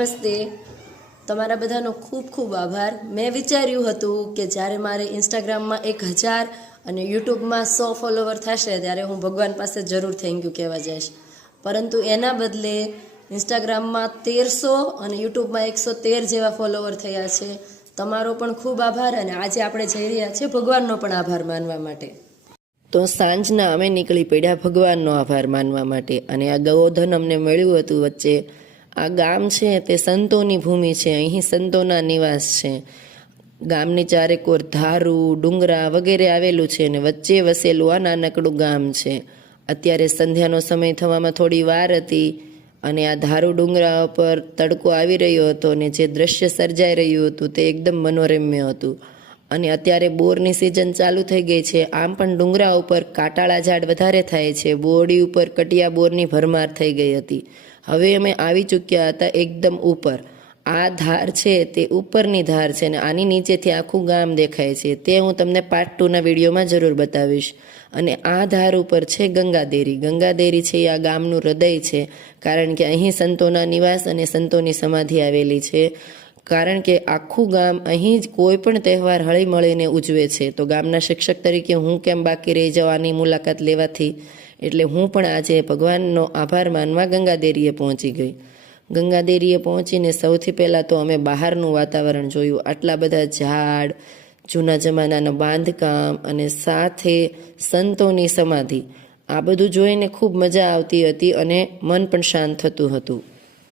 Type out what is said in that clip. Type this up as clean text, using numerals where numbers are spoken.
નમસ્તે, તમારા બધાનો ખૂબ ખૂબ આભાર. મેં વિચાર્યું હતું કે જ્યારે મારે ઇન્સ્ટાગ્રામમાં 1000 અને યુટ્યુબમાં 100 ફોલોવર થશે ત્યારે હું ભગવાન પાસે જરૂર થેન્ક યુ કહેવા જઈશ, પરંતુ એના બદલે ઇન્સ્ટાગ્રામમાં 1300 અને યુટ્યુબમાં 113 જેવા ફોલોવર થયા છે. તમારો પણ ખૂબ આભાર. અને આજે આપણે જઈ રહ્યા છીએ ભગવાનનો પણ આભાર માનવા માટે. તો સાંજના અમે નીકળી પડ્યા ભગવાનનો આભાર માનવા માટે. અને આ ગૌધન અમને મળ્યું હતું વચ્ચે. આ ગામ છે તે સંતોની ભૂમિ છે, અહીં સંતોના નિવાસ છે. ગામની ચારેકોર ધારું, ડુંગરા વગેરે આવેલું છે અને વચ્ચે વસેલું આ નાનકડું ગામ છે. અત્યારે સંધ્યાનો સમય થવામાં થોડી વાર હતી અને આ ધારું ડુંગરા ઉપર તડકો આવી રહ્યો હતો અને જે દ્રશ્ય સર્જાઈ રહ્યું હતું તે એકદમ મનોરમ્ય હતું. અને અત્યારે બોરની સિઝન ચાલુ થઈ ગઈ છે. આમ પણ ડુંગરા ઉપર કાંટાળા ઝાડ વધારે થાય છે. બોરડી ઉપર કટિયા બોરની ભરમાર થઈ ગઈ હતી. હવે અમે આવી ચૂક્યા હતા એકદમ ઉપર. આ ધાર છે તે ઉપરની ધાર છે અને આની નીચેથી આખું ગામ દેખાય છે. તે હું તમને પાર્ટ 2ના વિડીયોમાં જરૂર બતાવીશ. અને આ ધાર ઉપર છે ગંગાદેરી. ગંગાદેરી છે એ આ ગામનું હૃદય છે, કારણ કે અહીં સંતોના નિવાસ અને સંતોની સમાધિ આવેલી છે. કારણ કે આખું ગામ અહીં જ કોઈ પણ તહેવાર હળી મળીને ઉજવે છે. તો ગામના શિક્ષક તરીકે હું કેમ બાકી રહી જવાની મુલાકાત લેવાથી, એટલે હું પણ આજે ભગવાનનો આભાર માનવા ગંગાદેરીએ પહોંચી ગઈ. ગંગાદેરીએ પહોંચીને સૌથી પહેલાં તો અમે બહારનું વાતાવરણ જોયું. આટલા બધા ઝાડ, જૂના જમાનાના બાંધકામ અને સાથે સંતોની સમાધિ, આ બધું જોઈને ખૂબ મજા આવતી હતી અને મન પણ શાંત થતું હતું.